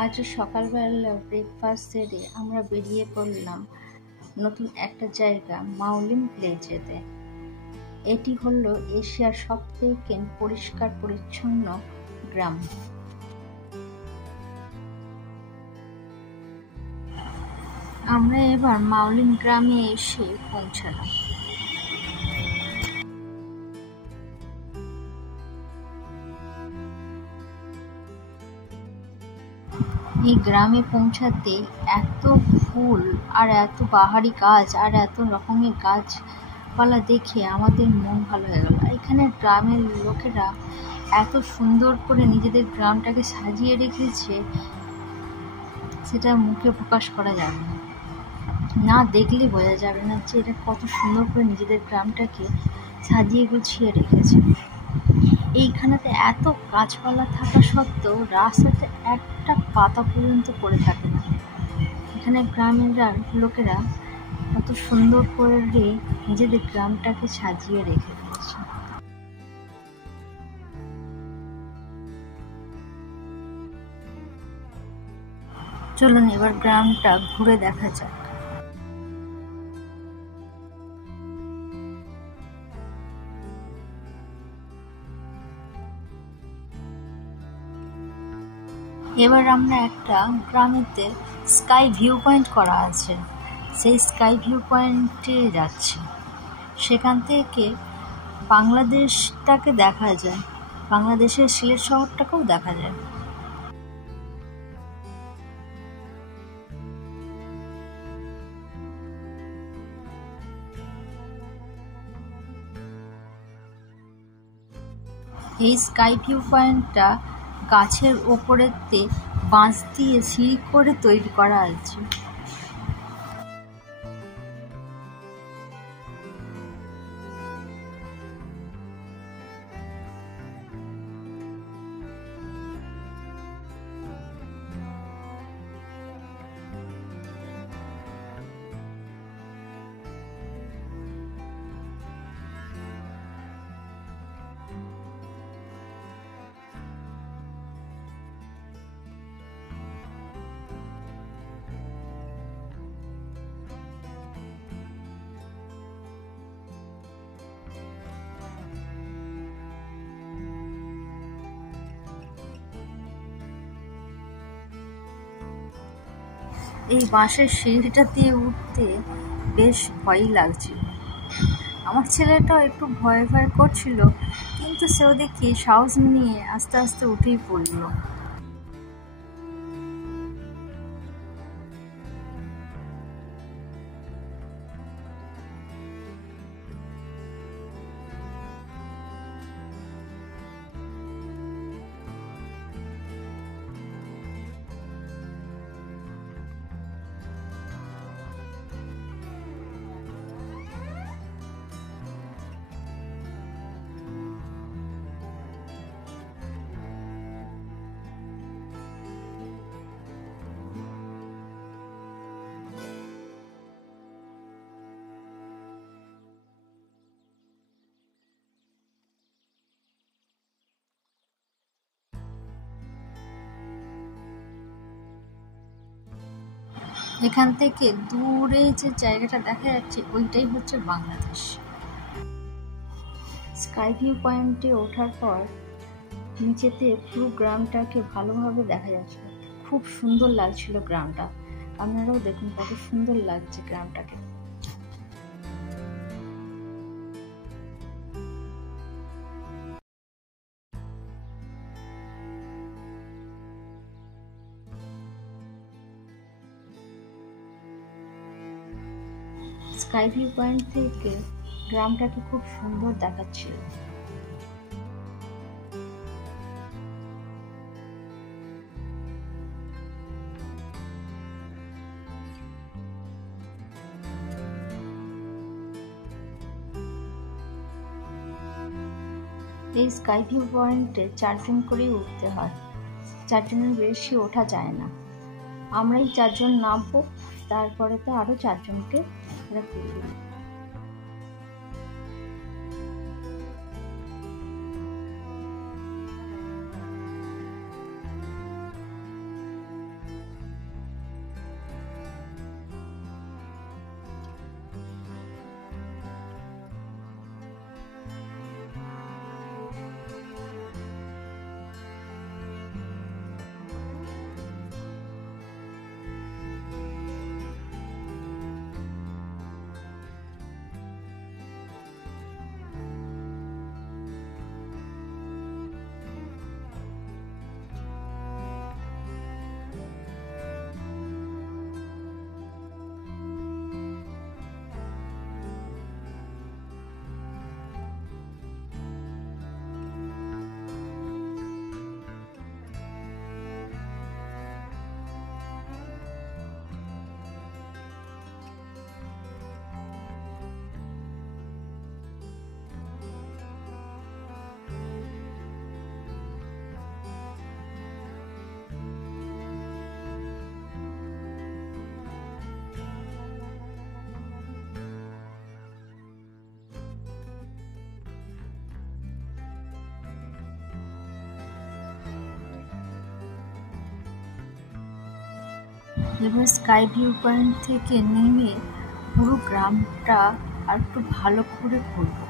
আজ সকালবেলা ব্রেকফাস্ট সেরে আমরা বেরিয়ে পড়লাম নতুন একটা জায়গা মাওলিং প্লেজেতে। এটি হলো এশিয়ার সবথেকে পরিষ্কার পরিচ্ছন্ন গ্রাম। আমরা এবার মাওলিং গ্রামে এসে পৌঁছালাম। এই গ্রামে পৌঁছাতে এত ফুল আর এত বাহারি গাছ আর এত রকমের গাছপালা দেখে আমাদের মন ভালো হয়ে গেল। এখানে গ্রামের লোকেরা এত সুন্দর করে নিজেদের গ্রামটাকে সাজিয়ে রেখেছে, সেটা মুখে প্রকাশ করা যাবে না, না দেখলে বোঝা যাবে না যে এটা কত সুন্দর করে নিজেদের গ্রামটাকে সাজিয়ে গুছিয়ে রেখেছে। এইখানেতে এত গাছপালা থাকা সত্ত্বেও রাস্তাতে একটা পাতা পর্যন্ত পড়ে থাকে না। এখানে গ্রামের লোকেরা কত সুন্দর করে নিজেদের গ্রামটাকে সাজিয়ে রেখে দিয়েছে। চলুন এবার গ্রামটা ঘুরে দেখা যাক। এবার আমরা একটা গ্রামেতে স্কাই ভিউ পয়েন্ট করা আছে, সেই স্কাই ভিউ পয়েন্টে যাচ্ছি। সেখান থেকে বাংলাদেশটাকে দেখা যায়, বাংলাদেশের সিলেট শহরটাকেও দেখা যায়। এই স্কাই ভিউ পয়েন্টটা গাছের ওপরেতে বাঁশ দিয়ে সিঁড়ি করে তৈরি করা আছে। এই বাঁশের সিঁড়িটা দিয়ে উঠতে বেশ ভয়ই লাগছিল। আমার ছেলেটাও একটু ভয় ভয় করছিল, কিন্তু সেও দেখি সাহস নিয়ে আস্তে আস্তে উঠেই পড়ল। এখান থেকে দূরে যে জায়গাটা দেখা যাচ্ছে ওইটাই হচ্ছে বাংলাদেশ। স্কাই ভিউ পয়েন্টে ওঠার পর নিচেতে পুরো গ্রামটাকে ভালোভাবে দেখা যাচ্ছিল। খুব সুন্দর লাগছিল গ্রামটা। আপনারাও দেখুন কত সুন্দর লাগছে গ্রামটাকে। স্কাই ভিউ পয়েন্ট থেকে গ্রামটাকে খুব সুন্দর দেখাচ্ছিল। এই স্কাই ভিউ পয়েন্টে 4 জন করেই উঠতে হয়, 4 জনের বেশি ওঠা যায় না। আমরাই 4 জন নামবো, তারপরে তো আরো 4 জনকে তুলবে। এবার স্কাই ভিউ পয়েন্ট থেকে নেমে পুরো গ্রামটা আর একটু ভালো করে ঘুরবো।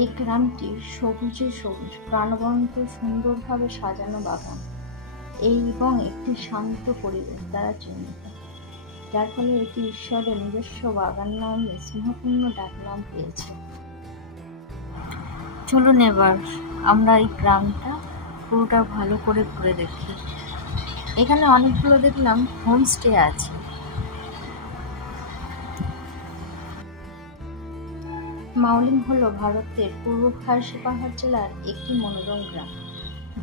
এই গ্রামটি সবুজে সবুজ, প্রাণবন্ত, সুন্দরভাবে সাজানো বাগান এবং একটি শান্ত পরিবেশ দ্বারা চিহ্নিত, যার ফলে এটি ঈশ্বরের নিজস্ব বাগান নামে স্নেহপূর্ণ ডাকনাম পেয়েছে। চলুন এবার আমরা এই গ্রামটা পুরোটা ভালো করে ঘুরে দেখি। এখানে অনেকগুলো দেখলাম হোমস্টে আছে। মাউলিং হল ভারতের পূর্ব খাসি পাহাড় জেলার একটি মনোরম গ্রাম,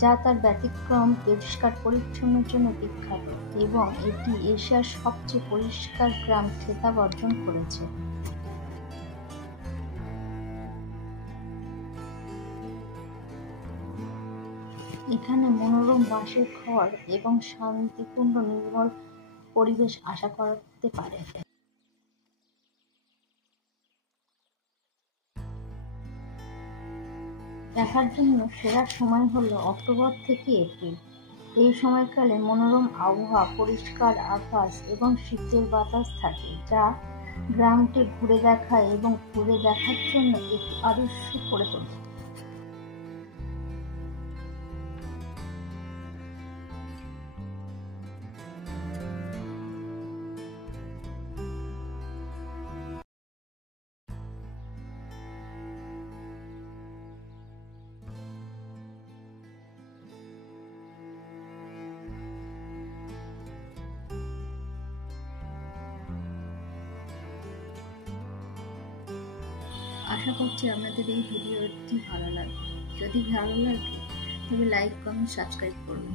যা তার ব্যতিক্রম পরিষ্কার পরিচ্ছন্নের জন্য বিখ্যাত এবং এটি এশিয়ার সবচেয়ে পরিষ্কার গ্রাম খেতাব অর্জন করেছে। এখানে মনোরম বাঁশের ঘর এবং শান্তিপূর্ণ নির্মল পরিবেশ আশা করতে পারে। দেখার জন্য সেরা সময় হলো অক্টোবর থেকে এপ্রিল। এই সময়কালে মনোরম আবহাওয়া, পরিষ্কার আকাশ এবং শীতের বাতাস থাকে, যা গ্রামটি ঘুরে দেখা এবং ঘুরে দেখার জন্য একটি আদর্শ করে তোলে। আশা করছি আপনাদের এই ভিডিওটি ভালো লাগবে। যদি ভালো লাগে তবে লাইক, কমেন্ট, সাবস্ক্রাইব করুন।